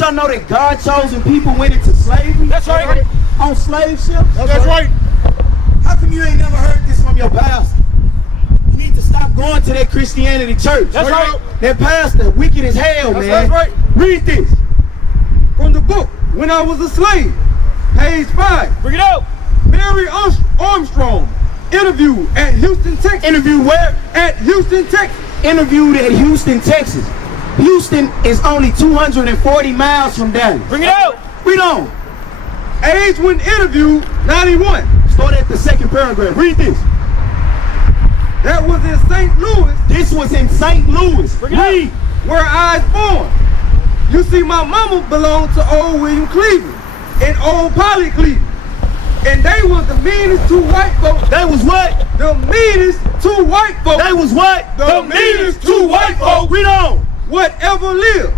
y'all know that God chosen people went into slavery? That's right. On slave ships? That's right. How come you ain't never heard this from your pastor? You need to stop going to that Christianity church. That's right. That pastor, wicked as hell, man. That's right. Read this. From the book, When I Was a Slave, page 5. Bring it out. Mary Armstrong, interviewed at Houston, Texas. Interviewed where? At Houston, Texas. Interviewed at Houston, Texas. Houston is only 240 miles from Dallas. Bring it out. Read on. Age when interviewed, 91. Start at the second paragraph. Read this. That was in St. Louis. This was in St. Louis. Bring it out. Where I was born. You see, my mama belonged to old William Cleveland and old Polly Cleveland. And they was the meanest two white folks. They was what? The meanest two white folks. They was what? The meanest two white folks. Read on. Whatever lived.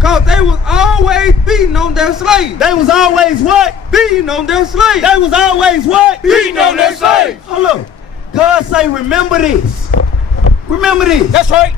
Cause they was always beating on their slaves. They was always what? Beating on their slaves. They was always what? Beating on their slaves. Hold up. God say, remember this. Remember this. That's right.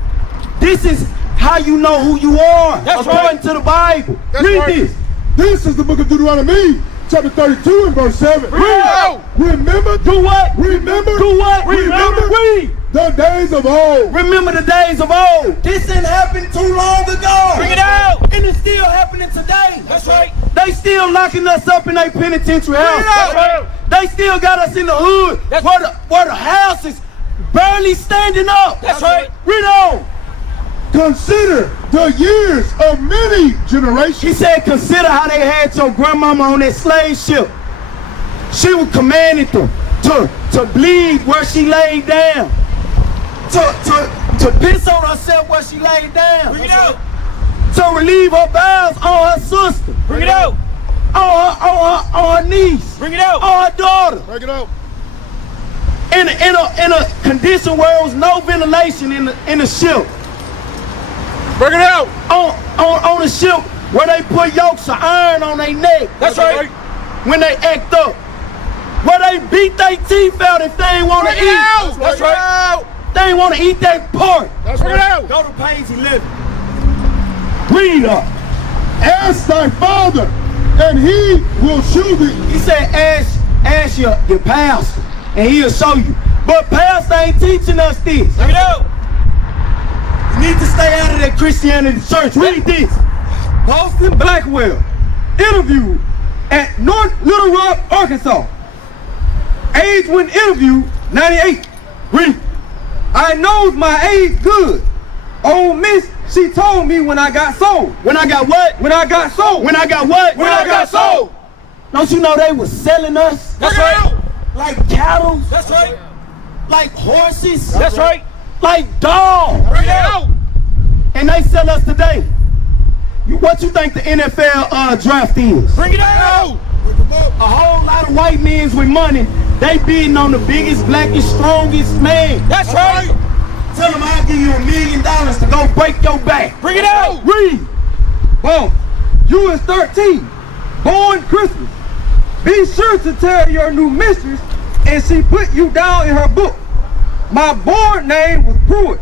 This is how you know who you are. That's according to the Bible. Read this. This is the book of Deuteronomy, chapter 32 and verse 7. Read. Remember. Do what? Remember. Do what? Remember. Read. The days of old. Remember the days of old. This didn't happen too long ago. Bring it out. And it's still happening today. That's right. They still locking us up in their penitentiary house. That's right. They still got us in the hood where the house is barely standing up. That's right. Read on. Consider the years of many generations. He said, consider how they had your grandmama on that slave ship. She was commanded to bleed where she laid down. To piss on herself where she laid down. Bring it out. To relieve her bowels on her sister. Bring it out. On her niece. Bring it out. On her daughter. Break it out. In a condition where there was no ventilation in the ship. Bring it out. On the ship where they put yokes of iron on their neck. That's right. When they act up. Where they beat their teeth out if they ain't want to eat. That's right. They ain't want to eat that pork. That's right. Go to page 11. Read up. Ask thy father, and he will shew thee. He said, ask your pastor, and he'll show you. But pastor ain't teaching us this. Bring it out. You need to stay out of that Christianity church. Read this. Boston Blackwell, interviewed at North Little Rock, Arkansas. Age when interviewed, 98. Read. I knows my age good. Old miss, she told me when I got sold. When I got what? When I got sold. When I got what? When I got sold. Don't you know they was selling us? That's right. Like cattle. That's right. Like horses. That's right. Like dogs. Bring it out. And they sell us today. What you think the NFL draft is? Bring it out. A whole lot of white men with money. They bidding on the biggest, blackest, strongest man. That's right. Tell them I'll give you $1 million to go break your back. Bring it out. Read. Boom. You is 13. Born Christmas. Be sure to tell your new mistress, and she put you down in her book. My born name was Pruitt,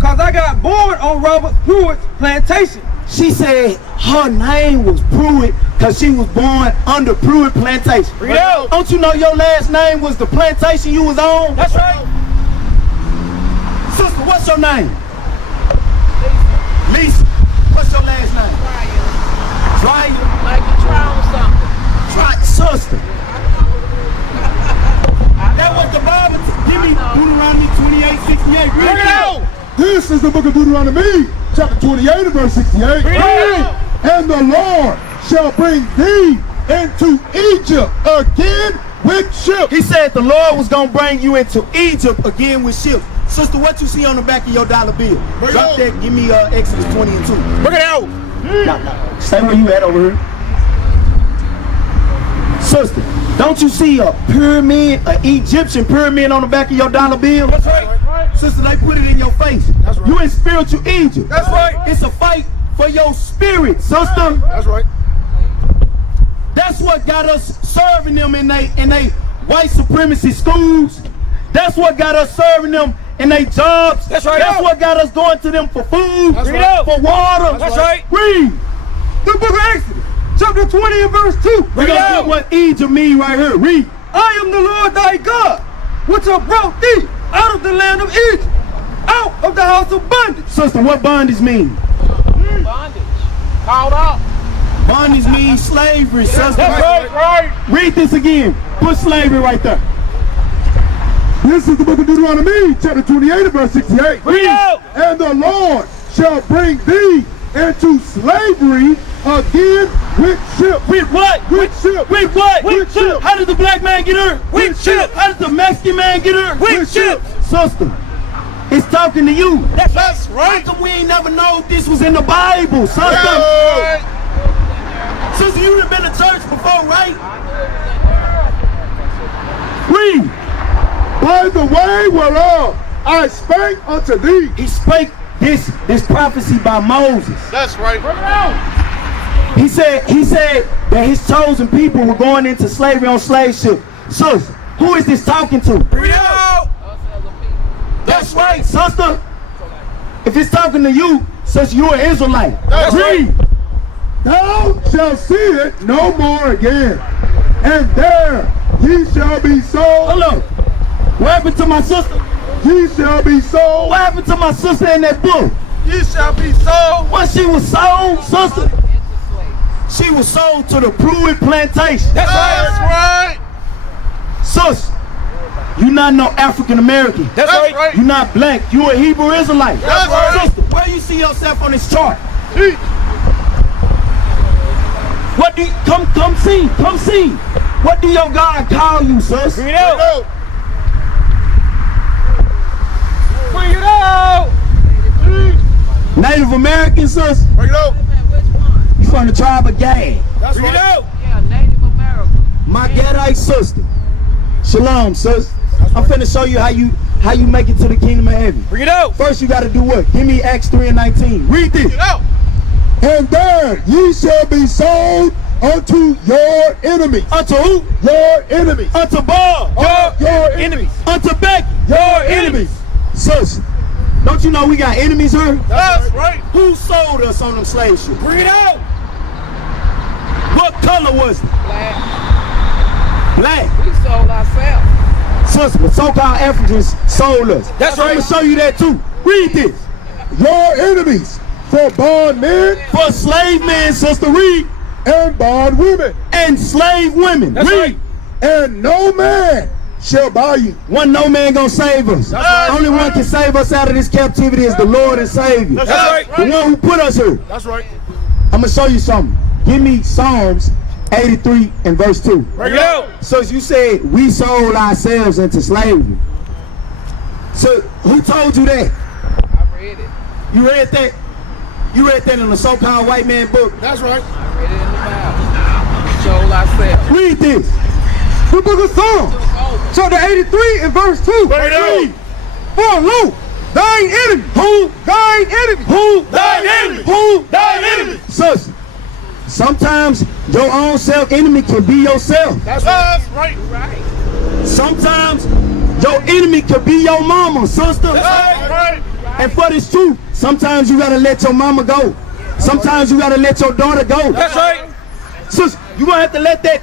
cause I got born on Robert Pruitt's plantation. She said her name was Pruitt because she was born under Pruitt Plantation. Bring it out. Don't you know your last name was the plantation you was on? That's right. Sister, what's your name? Lisa. What's your last name? Brian. Like you try on something. Try, sister. That was the Bible. Give me Deuteronomy 28:68. Bring it out. This is the book of Deuteronomy, chapter 28 and verse 68. Bring it out. And the Lord shall bring thee into Egypt again with ships. He said the Lord was going to bring you into Egypt again with ships. Sister, what you see on the back of your dollar bill? Drop that. Give me Exodus 20 and 2. Bring it out. No. Stay where you at over here. Sister, don't you see a pyramid, an Egyptian pyramid on the back of your dollar bill? That's right. Sister, they put it in your face. That's right. You in spiritual Egypt. That's right. It's a fight for your spirit, sister. That's right. That's what got us serving them in they white supremacy schools. That's what got us serving them in their jobs. That's right. That's what got us going to them for food, That's right. for water. That's right. Read. The book of Exodus, chapter 20 and verse 2. We're gonna put what Egypt mean right here. Read. I am the Lord thy God, which have brought thee out of the land of Egypt, out of the house of bondage. Sister, what bondage mean? Bondage. Called out. Bondage means slavery, sister. That's right. Read this again. Put slavery right there. This is the book of Deuteronomy, chapter 28 and verse 68. Read out. And the Lord shall bring thee into slavery again with ship. With what? With ship. With what? With ship. How did the black man get her? With ship. How did the Mexican man get her? With ship. Sister, it's talking to you. That's right. How come we ain't never know if this was in the Bible, sister? Right. Sister, you done been to church before, right? Read. By the way whereof I spake unto thee. He spake this prophecy by Moses. That's right. He said that his chosen people were going into slavery on slave ship. So, who is this talking to? Read out. That's right, sister. If it's talking to you, since you're an Israelite, That's read. Thou shalt see it no more again, and there ye shall be sold. Hold up. What happened to my sister? Ye shall be sold. What happened to my sister in that book? Ye shall be sold. When she was sold, sister, she was sold to the Pruitt plantation. That's right. Sus, you not no African American. That's right. You not black. You a Hebrew Israelite. That's right. Sister, where you see yourself on this chart? Teach. What do you, come see. What do your God call you, sus? Read out. Bring it out. Native American, sus? Bring it out. Which one? You from the tribe of Gad. That's Bring it right. out. Yeah, Native America. My Gadite sister. Shalom, sis. I'm finna show you how you make it to the kingdom of heaven. Bring it out. First, you gotta do what? Give me Acts 3 and 19. Read this. Bring it out. And there ye shall be sold unto your enemies. Unto who? Your enemies. Unto Baal. Your enemies. Unto Becky. Your enemies. Sis, don't you know we got enemies here? That's right. Who sold us on them slave ships? Bring it out. What color was it? Black. Black. We sold ourselves. Sis, but so-called Africans sold us. That's I'm right. gonna show you that too. Read this. Your enemies. For bondmen For slave men, sister, read. and bondwomen. And slave women. That's read. right. And no man shall buy you. One no man gonna save us. right. Only one can save us out of this captivity is the Lord and Savior. That's right. The one who put us here. That's right. I'm gonna show you something. Give me Psalms 83 and verse 2. Bring it out. So as you said, we sold ourselves into slavery. So who told you that? I read it. You read that? You read that in the so-called white man book? That's right. I read it in the Bible. Sold ourselves. Read this. The book of Psalms, chapter 83 and verse 2. Bring it out. For lo, thine enemy. Who? Thine enemy. Who? Thine enemy. Who? Thine enemy. Sus, sometimes your own self-enemy can be yourself. That's right. Right. Sometimes your enemy could be your mama, sister. That's right. And for this truth, sometimes you gotta let your mama go. Sometimes you gotta let your daughter go. That's right. Sis, you gonna have to let that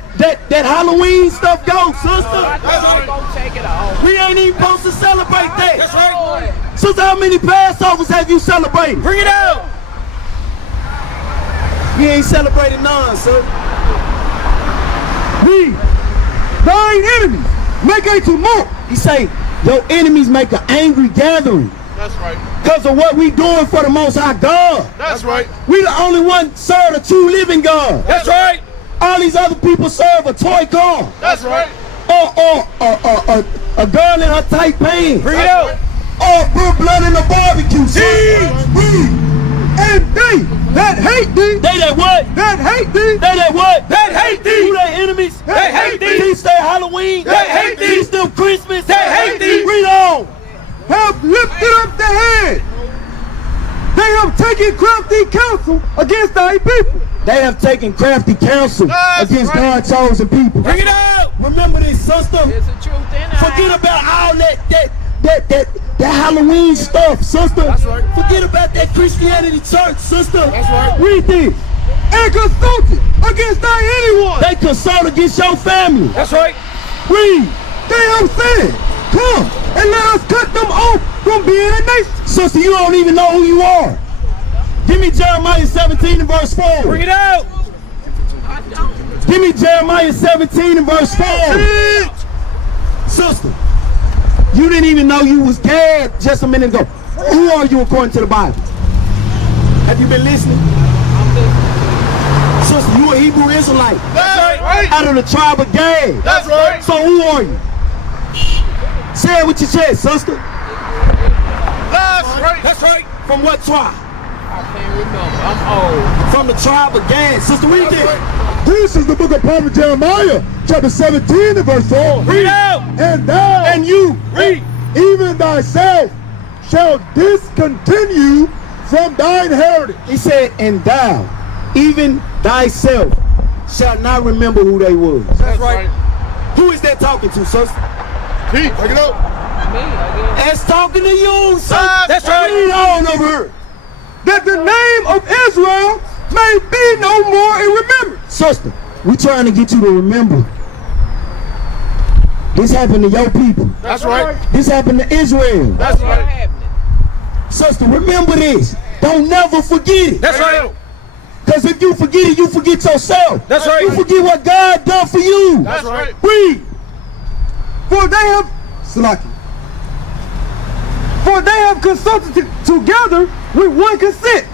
Halloween stuff go, sister. I'm gonna take it off. We ain't even supposed to celebrate that. That's right. Sister, how many Passovers have you celebrated? Bring it out. We ain't celebrated none, sir. We, thine enemies, make a tumult. He say, your enemies make an angry gathering That's right. because of what we doing for the Most High God. That's right. We the only one serve the true living God. That's right. All these other people serve a toy car That's right. or a girl in her tight pants. Bring it out. Or put blood in the barbecue. And they that hate thee, They that what? that hate thee, They that what? that hate thee, Who they enemies? They hate thee. Teach their Halloween. They hate thee. Teach them Christmas. They hate thee. Read on. have lifted up the head. They have taken crafty counsel against thy people. They have taken crafty counsel That's against right. God's chosen people. Bring it out. Remember this, sister. There's the truth in it. Forget about all that Halloween stuff, sister. That's right. Forget about that Christianity church, sister. That's right. Read this. and consulted against not anyone. They consult against your family. That's right. Read. They have said, come and let us cut them off from being a nation. Sister, you don't even know who you are. Give me Jeremiah 17 and verse 4. Bring it out. Give me Jeremiah 17 and verse 4. Sister, you didn't even know you was dead just a minute ago. Who are you according to the Bible? Have you been listening? I'm listening. Sister, you a Hebrew Israelite. That's right. Out of the tribe of Gad. That's right. So who are you? Say it with your chest, sister. That's right. That's right. From what tribe? I can't remember. I'm old. From the tribe of Gad. Sister, read this. This is the book of prophet Jeremiah, chapter 17 and verse 4. Read out. And thou, And you, Read. even thyself, shall discontinue from thine heritage. he said, and thou, even thyself, shall not remember who they was. That's right. Who is that talking to, sister? Pete, take it up. Me, I guess. That's talking to you, sister. That's right. Read on over here. That the name of Israel may be no more in remembrance. Sister, we trying to get you to remember. This happened to your people. That's right. This happened to Israel. That's What right. happened? Sister, remember this. Don't never forget it. That's right. Because if you forget it, you forget yourself. That's right. You forget what God done for you. That's right. Read. For they have For they have consulted together with one consent.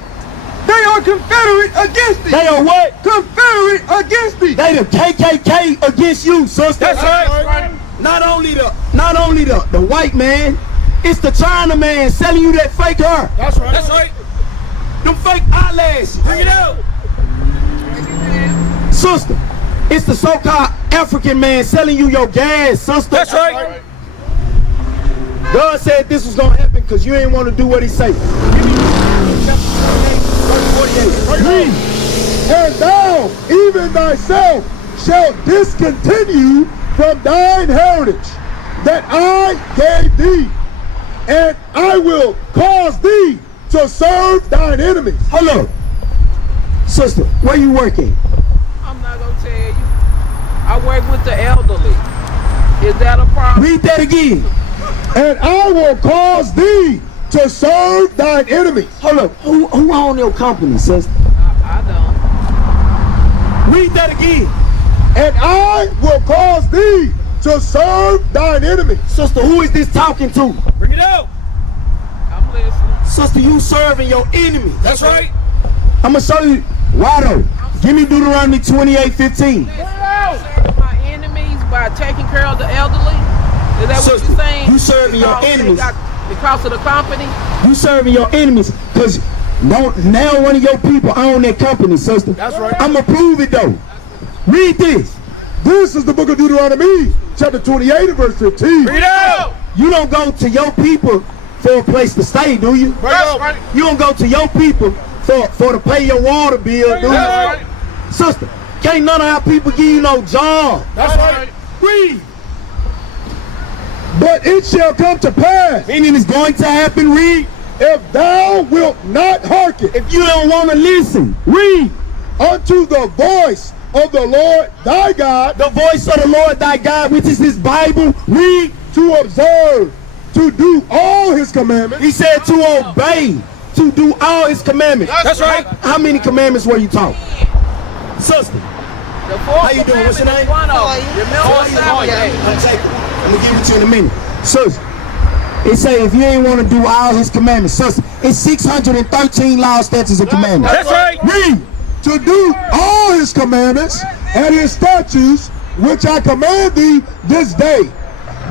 They are confederate against thee. They are what? Confederate against thee. They the KKK against you, sister. That's right. That's right. Not only the white man, it's the China man selling you that fake hair. That's right. That's right. Them fake eyelashes. Bring it out. Sister, it's the so-called African man selling you your gas, sister. That's right. God said this was gonna happen because you ain't want to do what he say. Read. And thou, even thyself, shalt discontinue from thine heritage that I gave thee, and I will cause thee to serve thine enemies. Hold up. Sister, where you working? I'm not gonna tell you. I work with the elderly. Is that a problem? Read that again. And I will cause thee to serve thine enemies. Hold up. Who own your company, sister? I don't. Read that again. And I will cause thee to serve thine enemies. Sister, who is this talking to? Bring it out. I'm listening. Sister, you serving your enemy. That's right. I'm gonna show you. Why though? Give me Deuteronomy 28:15. Serving my enemies by taking care of the elderly. Is that what Sister, you're saying? you serving your enemies. Because of the company? You serving your enemies because now one of your people own that company, sister. That's right. I'm gonna prove it though. Read this. This is the book of Deuteronomy, chapter 28 and verse 15. Bring it out. You don't go to your people for a place to stay, do you? That's right. You don't go to your people for to pay your water bill, do you? That's right. Sister, can't none of our people give you no job. That's right. Read. But it shall come to pass, Meaning it's going to happen. Read. if thou wilt not hearken If you don't want to listen, read. unto the voice of the Lord thy God, The voice of the Lord thy God, which is this Bible. Read. to observe, to do all his commandments, He said to obey, to do all his commandments. That's right. How many commandments were you taught? Sister, The fourth How you doing? What's your commandment is name? one of them. Remember Sabbath day. I'm Jacob. I'm gonna give it to you in a minute. Sister, it say if you ain't want to do all his commandments, sister, it's 613 laws, statutes, and commandments. That's right. Read. to do all his commandments and his statutes, which I command thee this day,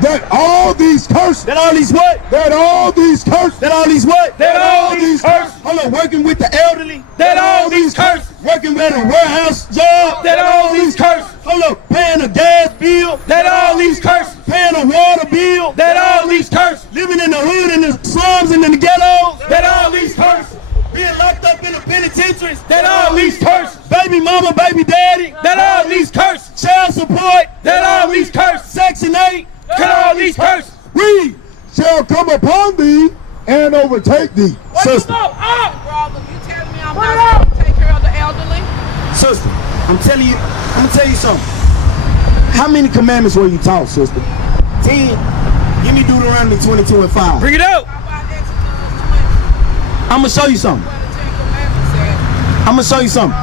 that all these curses, That all these what? that all these curses, That all these what? That all these curses. Hold on, working with the elderly. That all these curses. Working at a warehouse job. That all these curses. Hold up, paying a gas bill. That all these curses. Paying a water bill. That all these curses. Living in the hood, in the slums, and in the ghettos. That all these curses. Being locked up in the penitentiaries. That all these curses. Baby mama, baby daddy. That all these curses. Child support. That all these curses. Section 8. That all these curses. read, shall come upon thee and overtake thee. What you Sister. go? Brother, you telling me I'm not supposed to take care of the elderly? Sister, I'm gonna tell you something. How many commandments were you taught, sister? 10. Give me Deuteronomy 22 and 5. Bring it out. I'm gonna show you something. I'm gonna show you something.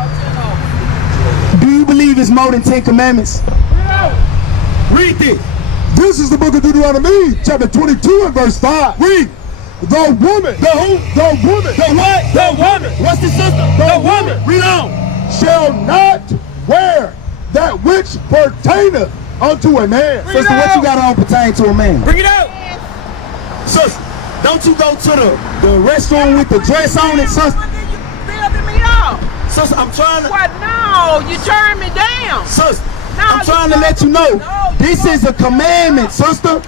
Do you believe it's more than 10 commandments? Read this. This is the book of Deuteronomy, chapter 22 and verse 5. Read. The woman. The who? The woman. The what? The woman. What's the sister? The woman. Read on. Shall not wear that which pertaineth unto a man. Sister, what you got on pertain to a man? Bring it out. Sister, don't you go to the restroom with the dress on it, sister? You building me up. Sister, I'm trying to... What? No, you turn me down. Sister, No, I'm trying to let you know, this is a commandment, sister.